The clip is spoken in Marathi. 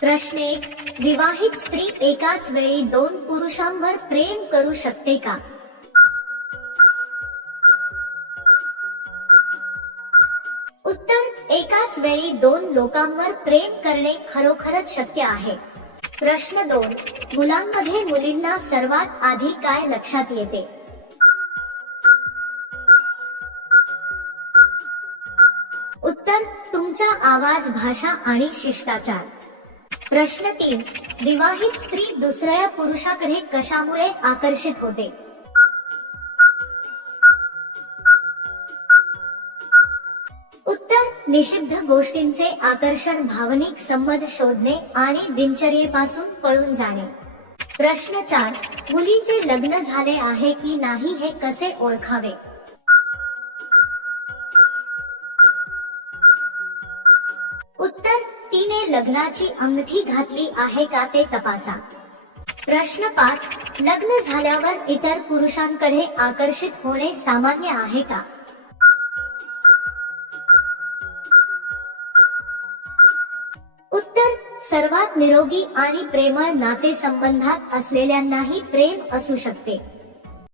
प्रश्न 1. विवाहित स्त्री एकाच वेळी 2 पुरुषांवर प्रेम करू शकते का? उत्तर. एकाच वेळी 2 लोकांवर प्रेम करणे खरोखरच शक्य आहे. प्रश्न 2. मुलांमध्ये मुलींना सर्वात आधी काय लक्षात येते? उत्तर. तुमचा आवाज, भाषा आणि शिष्टाचार. प्रश्न 3. विवाहित स्त्री दुसऱ्या पुरुषाकडे कशामुळे आकर्षित होते? उत्तर. निषिद्ध गोष्टींचे आकर्षण, भावनिक संबंध शोधणे आणि दिनचर्येपासून पळून जाणे. प्रश्न 4. मुलीचे लग्न झाले आहे की नाही हे कसे ओळखावे? उत्तर. तिने लग्नाची अंगठी घातली आहे का ते तपासा. प्रश्न 5. लग्न झाल्यावर इतर पुरुषांकडे आकर्षित होणे सामान्य आहे का? उत्तर. सर्वात निरोगी आणि प्रेमळ नातेसंबंधात असलेल्यांनाही प्रेम असू शकते.